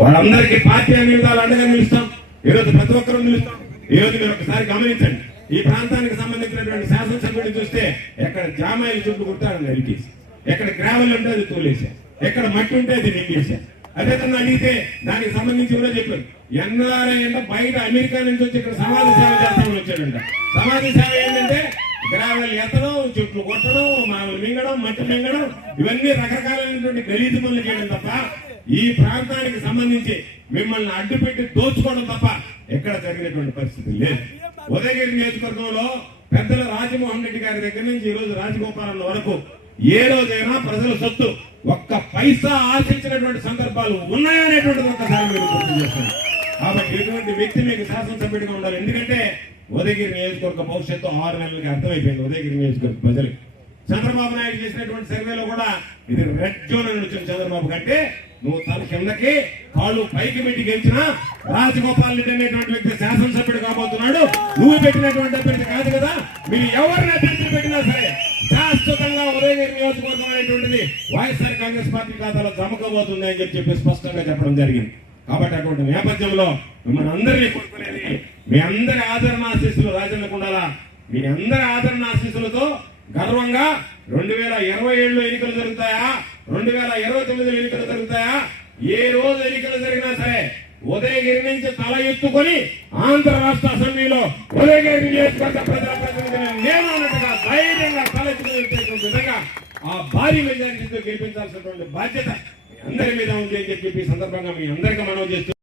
వాళ్ళందరికీ పార్టీ అన్ని విధాలు అండగా నిలుస్తాం. ఈరోజు ప్రతి ఒక్కరూ నిలుస్తాం. ఈ రోజు మీరు ఒకసారి గమనించండి, ఈ ప్రాంతానికి సంబంధించినటువంటి శాసనసభ్యుడిని చూస్తే ఎక్కడ జామాయిలు చుట్టూ కుట్టాడు నరికేసి, ఎక్కడ గ్రావెల్ ఉంటే అది తోలేశారు, ఎక్కడ మట్టి ఉంటే అది నింగేశారు. అదే తను అడిగితే దానికి సంబంధించి కూడా చెప్పారు, ఎన్ఆర్ఐ అంటే బయట అమెరికా నుంచి వచ్చి ఇక్కడ సమాజ సేవ చేస్తామని వచ్చాడంట. సమాజ సేవ ఏంటంటే గ్రావెల్ ఎత్తడం, చెట్లు కొట్టడం, మామూలు మింగడం, మట్టి మింగడం, ఇవన్నీ రకరకాలైనటువంటి గలీజు పనులు చేయడం తప్ప ఈ ప్రాంతానికి సంబంధించి మిమ్మల్ని అడ్డుపెట్టి దోచుకోవడం తప్ప ఎక్కడ జరిగినటువంటి పరిస్థితి లేదు. ఉదయగిరి నియోజకవర్గంలో పెద్దల రాజమోహన్ రెడ్డి గారి దగ్గర నుంచి ఈ రోజు రాజగోపాలన్న వరకు ఏ రోజైనా ప్రజల సొత్తు ఒక్క పైసా ఆశించినటువంటి సందర్భాలు ఉన్నాయనేటువంటిది ఒక్కసారి మీరు గుర్తు చేస్తున్నారు. కాబట్టి ఇటువంటి వ్యక్తి మీకు శాసనసభ్యుడిగా ఉండాలి. ఎందుకంటే ఉదయగిరి నియోజకవర్గ భవిష్యత్తు 6 నెలలకి అర్థమైపోయింది ఉదయగిరి నియోజకవర్గ ప్రజలకు. చంద్రబాబు నాయుడు చేసినటువంటి సర్వేలో కూడా ఇది రెడ్ జోన్ అని వచ్చింది. చంద్రబాబు కంటే నువ్వు తన కిందకి కాళ్ళు పైకి పెట్టి గెలిచినా రాజగోపాల్ రెడ్డి అనేటువంటి వ్యక్తి శాసనసభ్యుడు కాబోతున్నాడు. నువ్వు పెట్టినటువంటి అభ్యర్థి కాదు కదా. మీరు ఎవరిని అభ్యర్థి పెట్టినా సరే శాశ్వతంగా ఉదయగిరి నియోజకవర్గం అనేటువంటిది వైఎస్ఆర్ కాంగ్రెస్ పార్టీ ఖాతాలో జమకబోతుంది అని చెప్పి స్పష్టంగా చెప్పడం జరిగింది. కాబట్టి అటువంటి నేపథ్యంలో మిమ్మల్ని అందరినీ కోరుకునేది మీ అందరి ఆదరణ ఆశీస్సులు రాజన్నకు ఉండాలా. మీ అందరి ఆదరణ ఆశీస్సులతో గర్వంగా 2027లో ఎన్నికలు జరుగుతాయా, 2029లో ఎన్నికలు జరుగుతాయా, ఏ రోజు ఎన్నికలు జరిగినా సరే ఉదయగిరి నుంచి తల ఎత్తుకొని ఆంధ్ర రాష్ట్ర అసెంబ్లీలో ఉదయగిరి నియోజకవర్గ ప్రజాప్రతినిధిని నేను అన్నట్టుగా ధైర్యంగా తలెత్తుకునే విధంగా ఆ భారీ మెజారిటీతో గెలిపించాల్సినటువంటి బాధ్యత మీ అందరి మీద ఉంది అని చెప్పి ఈ సందర్భంగా మీ అందరికీ మనవి చేస్తూ